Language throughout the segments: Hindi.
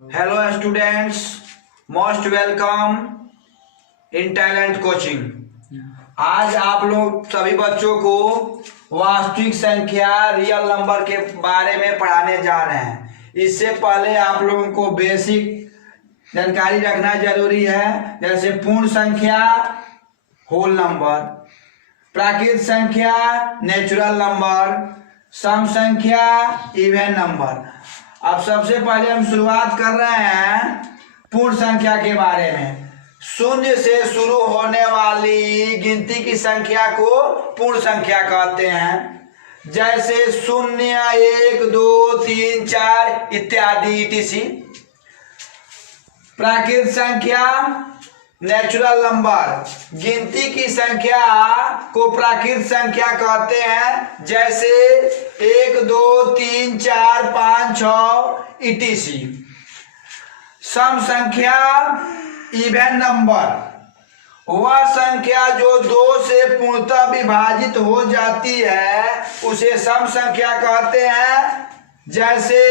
Hello students, most welcome in talent coaching. आज आप लोग सभी बच्चों को वास्तविक संख्या रियल नंबर के बारे में पढ़ाने जा रहे हैं। इससे पहले आप लोगों को बेसिक जानकारी रखना जरूरी है, जैसे पूर्ण संख्या होल नंबर, प्राकृत संख्या नेचुरल नंबर, सम संख्या इवन नंबर। अब सबसे पहले हम शुरुआत कर रहे हैं पूर्ण संख्या के बारे में। शून्य से शुरू होने वाली गिनती की संख्या को पूर्ण संख्या कहते हैं, जैसे 0, 1, 2, 3, 4 इत्यादि etc। प्राकृत संख्या नेचुरल नंबर, गिनती की संख्या को प्राकृत संख्या कहते हैं, जैसे 1, 2, 3, 4, 5, 6 etc। सम संख्या इवन नंबर, वह संख्या जो 2 से पूर्णतः विभाजित हो जाती है उसे सम संख्या कहते हैं, जैसे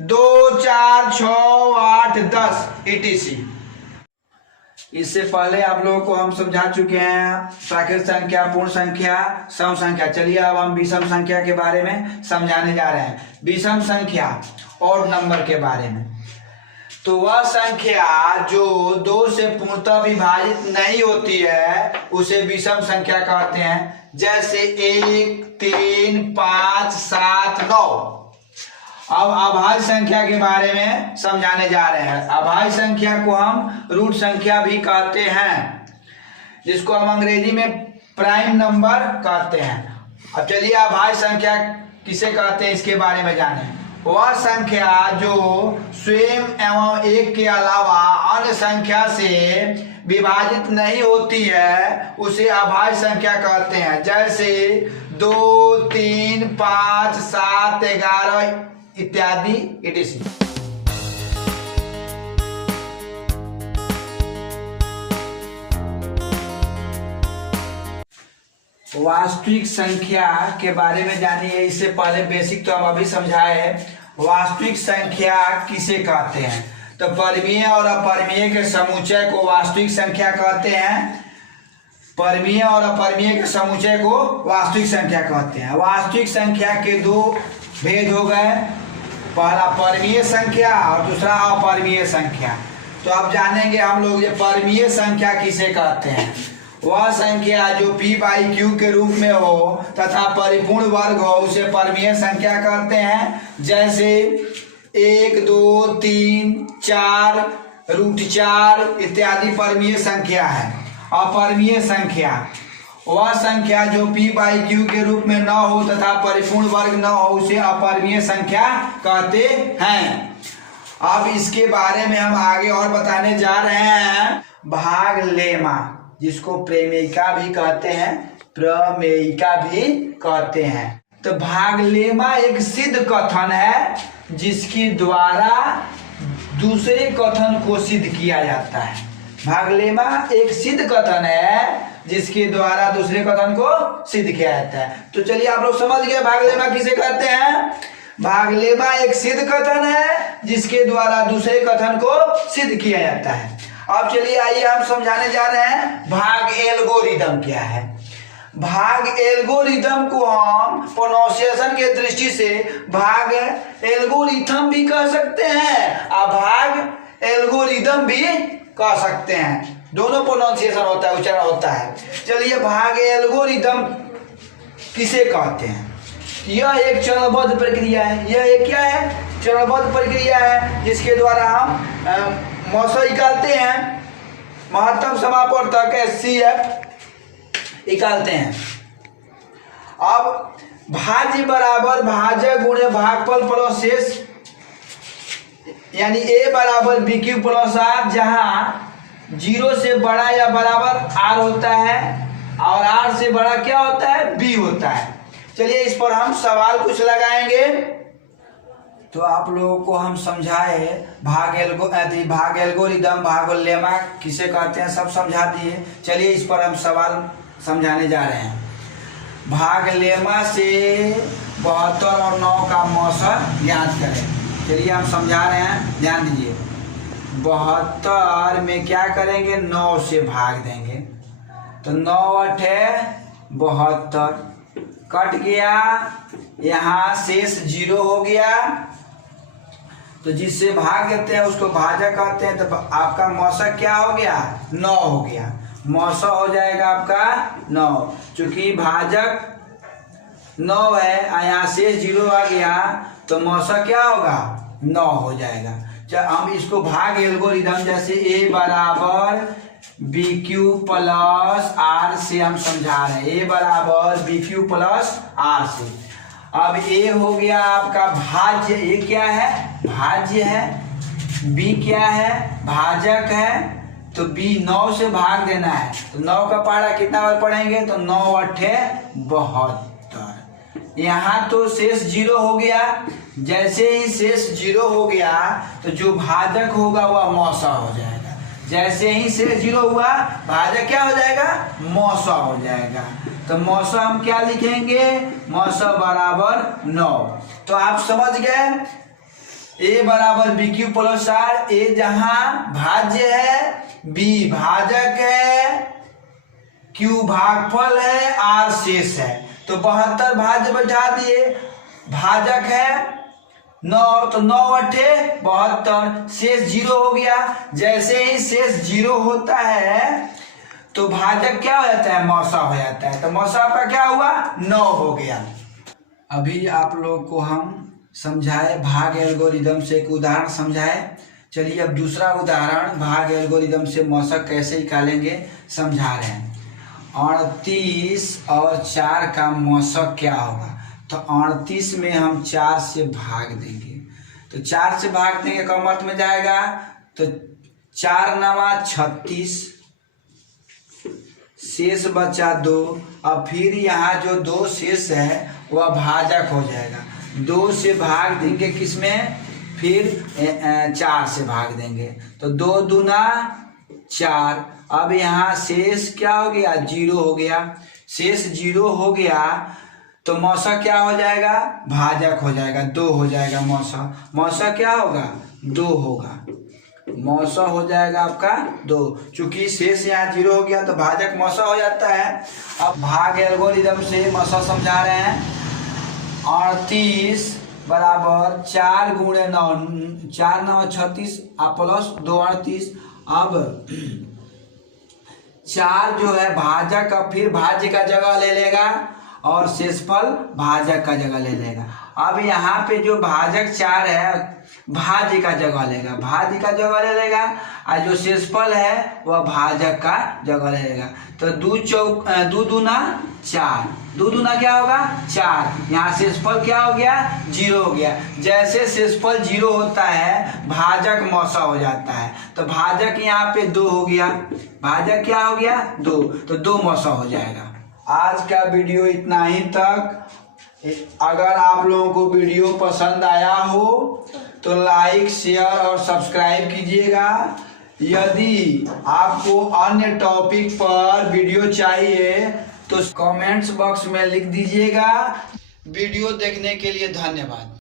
2, 4, 6, 8, 10 etc। इससे पहले आप लोगों को हम समझा चुके हैं प्राकृत संख्या, पूर्ण संख्या, सम संख्या। चलिए अब हम विषम संख्या के बारे में समझाने जा रहे हैं, विषम संख्या और नंबर के बारे में। तो वह संख्या जो 2 से पूर्णतः विभाजित नहीं होती है उसे विषम संख्या कहते हैं, जैसे 1, 3, 5, 7, 9। अब अभाज्य संख्या के बारे में समझाने जा रहे हैं। अभाज्य संख्या को हम रूट संख्या भी कहते हैं, जिसको हम अंग्रेजी में प्राइम नंबर कहते हैं। अब चलिए अभाज्य संख्या किसे कहते हैं इसके बारे में जानें। वह संख्या जो स्वयं एवं एक के अलावा अन्य संख्या से विभाजित नहीं होती है उसे अभाज्य संख्या कहते हैं, जैसे 2, 3, 5, 7, 11 इत्यादि etc। वास्तविक संख्या के बारे में जानिए। इससे पहले बेसिक तो हम अभी समझाए, वास्तविक संख्या किसे कहते हैं। तो परिमेय और अपरिमेय के समुच्चय को वास्तविक संख्या कहते हैं। परिमेय और अपरिमेय के समुच्चय को वास्तविक संख्या कहते हैं। वास्तविक संख्या के दो भेद हो गए, पहला परिमेय संख्या और दूसरा अपरिमेय संख्या। तो अब जानेंगे हम लोग ये परिमेय संख्या किसे कहते हैं। वह संख्या जो p/q के रूप में हो तथा परिपूर्ण वर्ग हो उसे परिमेय संख्या कहते हैं, जैसे 1, 2, 3, 4, √4 इत्यादि परिमेय संख्या है। अपरिमेय संख्या वह संख्या जो p/q के रूप में न हो तथा परिपूर्ण वर्ग न हो उसे अपरिमेय संख्या कहते हैं। अब इसके बारे में हम आगे और बताने जा रहे हैं। भाग लेमा, जिसको प्रमेयिका भी कहते हैं, प्रमेयिका भी कहते हैं। तो भाग लेमा एक सिद्ध कथन है जिसके द्वारा दूसरे कथन को सिद्ध किया जाता है। भाग लेमा एक सिद्ध कथन है जिसके द्वारा दूसरे कथन को सिद्ध किया जाता है। तो चलिए आप लोग समझ गए भाग लेमा किसे कहते हैं। भाग लेमा एक सिद्ध कथन है जिसके द्वारा दूसरे कथन को सिद्ध किया जाता है। अब चलिए आइए हम समझाने जा रहे हैं भाग एल्गोरिदम क्या है। भाग एल्गोरिदम को हम प्रोनाउंसिएशन के दृष्टि से भाग एल्गोरिथम भी कह सकते हैं और भाग एल्गोरिदम भी कह सकते हैं। दोनों प्रोनाउंसिएशन होता है, उच्चारण होता है। चलिए भाग एल्गोरिदम किसे कहते हैं। यह एक चरणबद्ध प्रक्रिया है। यह एक क्या है, चरणबद्ध प्रक्रिया है जिसके द्वारा हम मौसा निकालते हैं, महत्तम समापवर्तक HCF निकालते हैं। अब भाज्य बराबर भाजक गुणे भागफल प्लस शेष, यानी A बराबर BQ प्लस R, जहाँ 0 से बड़ा या बराबर R होता है और R से बड़ा क्या होता है, B होता है। चलिए इस पर हम सवाल कुछ लगाएंगे। तो आप लोगों को हम समझाए भाग एल्गोरिदम, भाग लेमा किसे कहते हैं, सब समझा दिए। चलिए इस पर हम सवाल समझाने जा रहे हैं। भाग लेमा से 72 और 9 का मौसा ज्ञात करें। चलिए हम समझा रहे हैं, ध्यान दीजिए। 72 में क्या करेंगे, 9 से भाग देंगे, तो 9 अठे 72, कट गया, यहाँ शेष 0 हो गया, तो जिससे भाग देते हैं उसको भाजक कहते हैं। तो आपका मौसक क्या हो गया, 9 हो गया, मौसक हो जाएगा आपका 9, चूंकि भाजक 9 है, यहाँ शेष 0 आ गया, तो मौसक क्या होगा, 9 हो जाएगा। चल हम इसको भाग एल्गोरिथम जैसे a बराबर बी क्यू प्लस आर से हम समझा रहे हैं, a बराबर बी क्यू प्लस आर से। अब a हो गया आपका भाज्य, a क्या है, भाज्य है, b क्या है, भाजक है, तो b 9 से भाग देना है, तो 9 का पहाड़ा कितना बार पढ़ेंगे, तो 9 अठे 72। यहाँ तो शेष 0 हो गया, जैसे ही शेष 0 हो गया तो जो भाजक होगा वह मौसा हो जाएगा, जैसे ही शेष 0 हुआ भाजक क्या हो जाएगा, मौसा हो जाएगा। तो मौसा हम क्या लिखेंगे, मौसा बराबर 9। तो आप समझ गए, a बराबर b q plus r, a जहां भाज्य है, b भाजक है, q भागफल है, r शेष है। तो 72 भाज्य बैठा दिए, भाजक है 9, तो 9 अठे 72, शेष 0 हो गया, जैसे ही शेष 0 होता है तो भाजक क्या हो जाता है, मौसा हो जाता है। तो मौसा आपका क्या हुआ, 9 हो गया। अभी आप लोग को हम समझाए भाग एल्गोरिथम से, एक उदाहरण समझाए। चलिए अब दूसरा उदाहरण भाग एल्गोरिथम से मौसक कैसे निकालेंगे समझा रहे हैं। 38 और 4 का मौसक क्या होगा, तो 38 में हम 4 से भाग देंगे, तो 4 से भाग देंगे कम अर्थ में जाएगा, तो 4 नवा 36, शेष बचा 2। अब फिर यहाँ जो 2 शेष है वह भाजक हो जाएगा, 2 से भाग देंगे किसमें, फिर 4 से भाग देंगे, तो 2 दूना 4। अब यहाँ शेष क्या हो गया, 0 हो गया, शेष 0 हो गया तो मौसा क्या हो जाएगा, भाजक हो जाएगा, 2 हो जाएगा मौसा। मौसा क्या होगा, 2 होगा, मौसा हो जाएगा आपका 2, चूंकि शेष यहाँ 0 हो गया तो भाजक मौसा हो जाता है। अब भाग एल्गोरिथम से मौसा समझा रहे हैं। 38 बराबर 4 गुणे 9, 4 9 36 प्लस 2 38। अब 4 जो है भाजक का फिर भाज्य का जगह ले लेगा और शेषफल भाजक का जगह ले लेगा। अब यहाँ पे जो भाजक 4 है भाज्य का जगह लेगा, भाज्य का जगह ले लेगा, और जो शेषफल है वह भाजक का जगह ले लेगा। तो 2 दूना 4, 2 दूना क्या होगा 4, यहाँ शेषफल क्या हो गया, 0 हो गया। जैसे शेषफल 0 होता है भाजक मौसा हो जाता है, तो भाजक यहाँ पे 2 हो गया, भाजक क्या हो गया 2, तो 2 मौसा हो जाएगा। आज का वीडियो इतना ही तक। अगर आप लोगों को वीडियो पसंद आया हो तो लाइक शेयर और सब्सक्राइब कीजिएगा। यदि आपको अन्य टॉपिक पर वीडियो चाहिए तो कमेंट्स बॉक्स में लिख दीजिएगा। वीडियो देखने के लिए धन्यवाद।